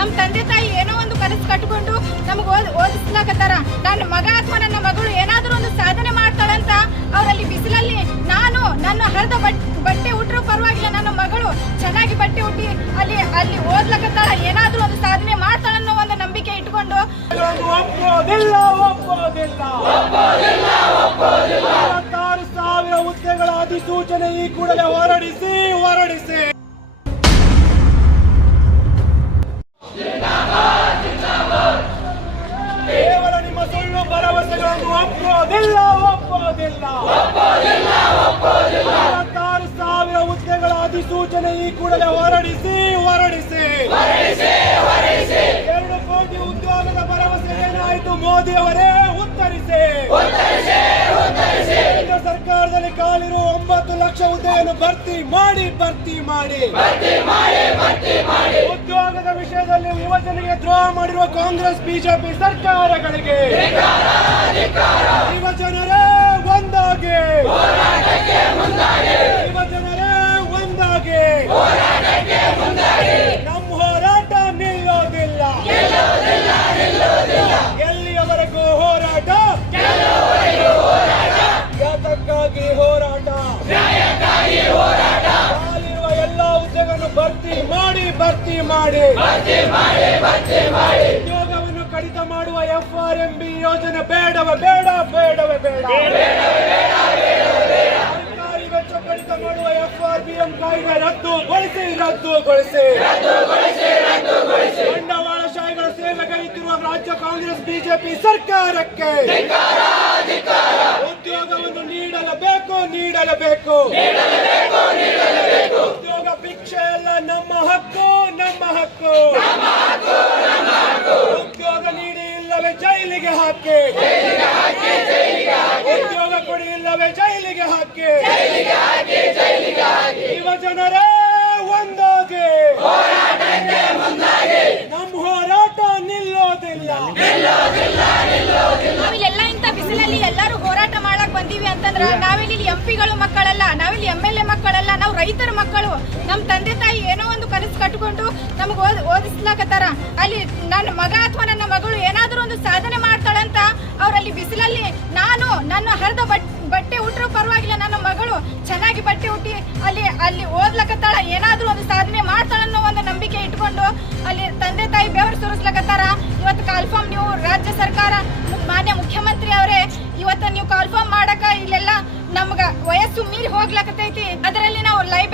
ನಮ್ಮ ತಂದೆ ತಾಯಿ ಏನೋ ಒಂದು ಕನಸು ಕಟ್ಟಿಕೊಂಡು ನಮಗೆ ಓದಿಸ್ಲಾಕತ್ತಾರ. ನನ್ನ ಮಗ ಅಥವಾ ನನ್ನ ಮಗಳು ಏನಾದರೂ ಒಂದು ಸಾಧನೆ ಮಾಡ್ತಾಳಂತ ಅವರಲ್ಲಿ ಬಿಸಿಲಲ್ಲಿ ನಾನು ನನ್ನ ಹರಿದ ಬಟ್ಟೆ ಉಟ್ಟರೂ ಪರವಾಗಿಲ್ಲ, ನನ್ನ ಮಗಳು ಚೆನ್ನಾಗಿ ಬಟ್ಟೆ ಉಟ್ಟಿ ಅಲ್ಲಿ ಓದ್ಲಕತ್ತಾಳ, ಏನಾದರೂ ಒಂದು ಸಾಧನೆ ಮಾಡ್ತಾಳನ್ನೋ ಒಂದು ನಂಬಿಕೆ ಇಟ್ಕೊಂಡು ಹುದ್ದೆಗಳ ಅಧಿಸೂಚನೆ ಈ ಕೂಡಲೇ ಹೊರಡಿಸಿ. ಕೇವಲ ನಿಮ್ಮ ಸುಳ್ಳು ಭರವಸೆಗಳನ್ನು ಒಪ್ಪೋದಿಲ್ಲ. 66,000 ಹುದ್ದೆಗಳ ಅಧಿಸೂಚನೆ ಈ ಕೂಡಲೇ ಹೊರಡಿಸಿ. 2 ಕೋಟಿ ಉದ್ಯೋಗದ ಭರವಸೆ ಏನಾಯಿತು ಮೋದಿ ಅವರೇ? ಉತ್ತರಿಸಿ. ಕೇಂದ್ರ ಸರ್ಕಾರದಲ್ಲಿ ಕಾಲಿರುವ 9 ಲಕ್ಷ ಹುದ್ದೆಯನ್ನು ಭರ್ತಿ ಮಾಡಿ. ಉದ್ಯೋಗದ ವಿಷಯದಲ್ಲಿ ಯುವಜನಿಗೆ ದ್ರೋಹ ಮಾಡಿರುವ ಕಾಂಗ್ರೆಸ್ ಬಿಜೆಪಿ ಸರ್ಕಾರಗಳಿಗೆ ಯುವಜನರೇ ಒಂದಾಗಿ. ನಮ್ಮ ಹೋರಾಟ ನಿಲ್ಲೋದಿಲ್ಲ. ಎಲ್ಲಿಯವರೆಗೂ ಹೋರಾಟ? ಯಾತಕ್ಕಾಗಿ ಹೋರಾಟ? ಕಾಲಿರುವ ಎಲ್ಲ ಹುದ್ದೆಗಳನ್ನು ಭರ್ತಿ ಮಾಡಿ. ಉದ್ಯೋಗವನ್ನು ಕಡಿತ ಮಾಡುವ FRMB ಯೋಜನೆ ಬೇಡವೇ ಬೇಡ. ಸರ್ಕಾರಿ ವೆಚ್ಚ ಕಡಿತ ಮಾಡುವ FRBM ಕಾಯ್ದೆ ರದ್ದುಗೊಳಿಸಿ. ಬಂಡವಾಳಶಾಹಿಗಳ ಸೇವೆಗೈತಿರುವ ರಾಜ್ಯ ಕಾಂಗ್ರೆಸ್ ಬಿಜೆಪಿ ಸರ್ಕಾರಕ್ಕೆ ಉದ್ಯೋಗವನ್ನು ನೀಡಲೇಬೇಕು. ಉದ್ಯೋಗ ಭಿಕ್ಷೆ ಎಲ್ಲ ನಮ್ಮ ಹಕ್ಕು. ಉದ್ಯೋಗ ನೀಡಿ ಇಲ್ಲವೇ ಜೈಲಿಗೆ ಹಾಕಿ. ಉದ್ಯೋಗ ಕೊಡಿ ಇಲ್ಲವೇ ಜೈಲಿಗೆ ಹಾಕಿ. ಯುವಜನರೇ ಒಂದಾಗಿ. ನಮ್ಮ ಹೋರಾಟ ನಿಲ್ಲೋದಿಲ್ಲ. ನಾವಿಲ್ಲೆಲ್ಲ ಇಂಥ ಬಿಸಿಲಲ್ಲಿ ಎಲ್ಲರೂ ಹೋರಾಟ ಮಾಡಕ್ ಬಂದೀವಿ ಅಂತಂದ್ರ ನಾವಿಲ್ಲಿ ಎಂಪಿಗಳು ಮಕ್ಕಳಲ್ಲ, ನಾವಿಲ್ಲಿ MLA ಮಕ್ಕಳಲ್ಲ, ನಾವು ರೈತರ ಮಕ್ಕಳು. ನಮ್ಮ ತಂದೆ ತಾಯಿ ಏನೋ ಒಂದು ಕನಸು ಕಟ್ಟಿಕೊಂಡು ನಮಗೆ ಓದಿಸ್ಲಾಕತ್ತಾರ. ಅಲ್ಲಿ ನನ್ನ ಮಗ ಅಥವಾ ನನ್ನ ಮಗಳು ಏನಾದರೂ ಒಂದು ಸಾಧನೆ ಮಾಡ್ತಾಳಂತ ಅವರಲ್ಲಿ ಬಿಸಿಲಲ್ಲಿ ನಾನು ನನ್ನ ಹರಿದ ಬಟ್ಟೆ ಉಟ್ಟರೂ ಪರವಾಗಿಲ್ಲ, ನನ್ನ ಮಗಳು ಚೆನ್ನಾಗಿ ಬಟ್ಟೆ ಉಟ್ಟಿ ಅಲ್ಲಿ ಓದ್ಲಕತ್ತಾಳ, ಏನಾದರೂ ಒಂದು ಸಾಧನೆ ಮಾಡ್ತಾಳನ್ನೋ ಒಂದು ನಂಬಿಕೆ ಇಟ್ಕೊಂಡು ಅಲ್ಲಿ ತಂದೆ ತಾಯಿ ಬೆವರು ಸುರಿಸ್ಲಕತ್ತಾರ. ಇವತ್ತು ಕಾಲ್ಫಾರ್ಮ್ ನೀವು ರಾಜ್ಯ ಸರ್ಕಾರ ಮಾನ್ಯ ಮುಖ್ಯಮಂತ್ರಿ ಅವರೇ, ಇವತ್ತು ನೀವು ಕಾಲ್ಫಾರ್ಮ್ ಮಾಡಕ ಇಲ್ಲೆಲ್ಲ ನಮ್ಗ ವಯಸ್ಸು ಮೀರಿ ಹೋಗ್ಲಕತ್ತೈತಿ. ಅದರಲ್ಲಿ ನಾವು